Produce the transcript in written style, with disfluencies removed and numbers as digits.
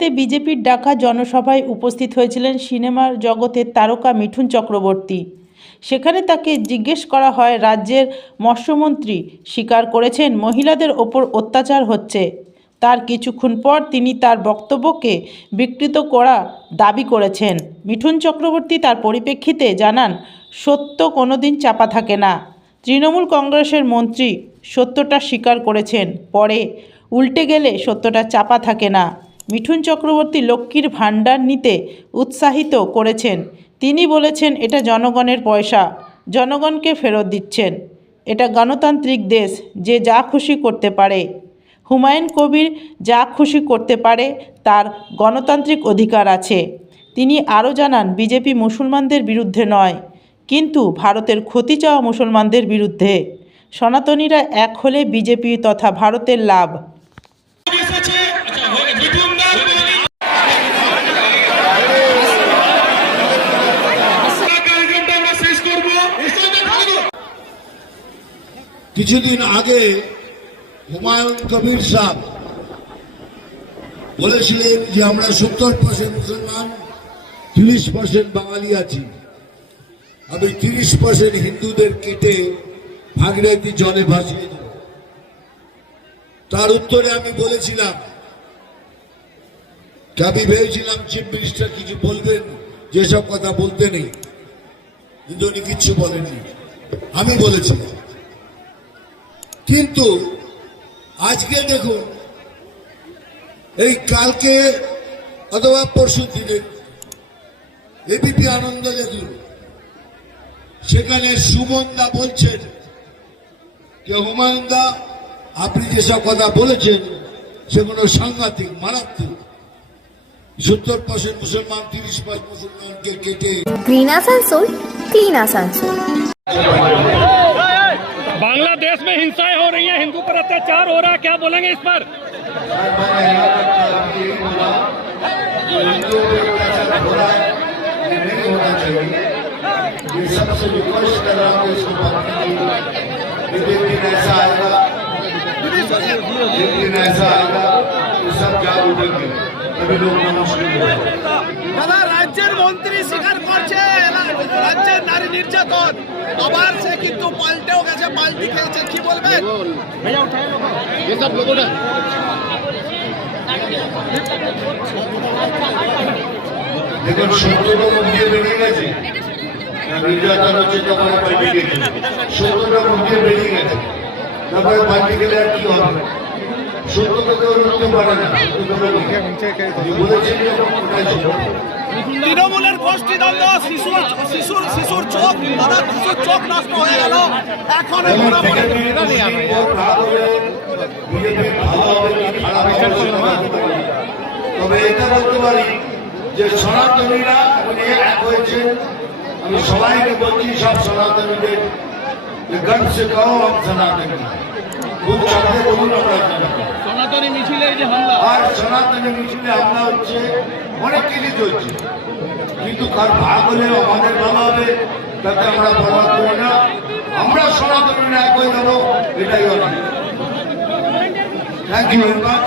দিল্লিতে বিজেপির ডাকা জনসভায় উপস্থিত হয়েছিলেন সিনেমার জগতের তারকা মিঠুন চক্রবর্তী। সেখানে তাকে জিজ্ঞেস করা হয়, রাজ্যের মৎস্যমন্ত্রী স্বীকার করেছেন মহিলাদের ওপর অত্যাচার হচ্ছে। তার কিছুক্ষণ পর তিনি তার বক্তব্যকে বিকৃত করা দাবি করেছেন। মিঠুন চক্রবর্তী তার পরিপ্রেক্ষিতে জানান, সত্য কোনোদিন চাপা থাকে না। তৃণমূল কংগ্রেসের মন্ত্রী সত্যটা স্বীকার করেছেন, পরে উল্টে গেলে সত্যটা চাপা থাকে না। মিঠুন চক্রবর্তী লক্ষ্মীর ভাণ্ডার নিতে উৎসাহিত করেছেন। তিনি বলেছেন, এটা জনগণের পয়সা, জনগণকে ফেরত দিচ্ছেন। এটা গণতান্ত্রিক দেশ, যে যা খুশি করতে পারে। হুমায়ুন কবির যা খুশি করতে পারে, তার গণতান্ত্রিক অধিকার আছে। তিনি আরও জানান, বিজেপি মুসলমানদের বিরুদ্ধে নয়, কিন্তু ভারতের ক্ষতি চাওয়া মুসলমানদের বিরুদ্ধে। সনাতনীরা এক হলে বিজেপি তথা ভারতের লাভ। কিছুদিন আগে হুমায়ুন কবির সাহেব বলেছিলেন যে আমরা 70% মুসলমান, 30% বাঙালি আছি। আমি 30% হিন্দুদের কেটে ভাগীরথী জলে ভাসিয়ে দেব। তার উত্তরে আমি বলেছিলাম, আমি ভেবেছিলাম চিফ মিনিস্টার কিছু বলবেন, যেসব কথা বলতে নেই, কিন্তু উনি কিচ্ছু বলেননি, আমি বলেছিলাম। কিন্তু আজকে দেখুন, এই কালকে অথবা পরশু দিনে এবিপি আনন্দ দেখুন, সেখানে সুমন দা বলছেন যে হুমায়ুন দা, আপনি যেসব কথা বলেছেন সেগুলো সাংঘাতিক, মারাত্মক। 70% মুসলমান, 30% মুসলমানকে কেটে। Green Asansol, clean Asansol. बांग्लादेश में हिंसाएं हो रही हैं, हिंदू पर अत्याचार हो रहा है, क्या बोलेंगे इस पर? ये सबसे रिक्वेस्ट कर रहा हूँ इसको ऐसा आएगा, ऐसा आएगा तो सब जाग उठेंगे, तभी लोग मुश्किल দাদা, রাজ্যের মন্ত্রী স্বীকার করছে রাজ্যের নারী নির্যাতন, আবার সে কিন্তু পাল্টেও গেছে, পাল্টি খেয়েছে, কি বলবেন? দেখুন, সত্যটা মুখ দিয়ে বেরিয়ে গেছে, নির্যাতন হচ্ছে তখন পাল্টি গেছে, সত্যটা মুখ দিয়ে বেরিয়ে গেছে, তারপরে পাল্টি গেলে আর কি হবে? সত্যটা কেউ রুখতে পারে না। তৃণমূলের গোষ্ঠীদ্বন্দ্ব, শিশুর চোখ, দাদা, শিশুর চোখ নষ্ট হয়ে গেল। এখন তবে এটা বলতে পারি যে সনাতনীরা এক হয়েছে। আমি সবাইকে বলছি, সব সনাতনীদের গর্ব সে কहो हम সনাতনী, খুব চাপে বলুন আমরা সনাতনী মিছিলে যে হামলা, আর সনাতনী মিছিলে হামলা হচ্ছে, অনেক কিছু চলছে, কিন্তু কার ভাগ হলে আমাদের ভালো হবে, তাতে আমরা বরবাদ করি না। আমরা সনাতনীরা এক হয়ে যাবো, এটাই অনেক। Thank you very much.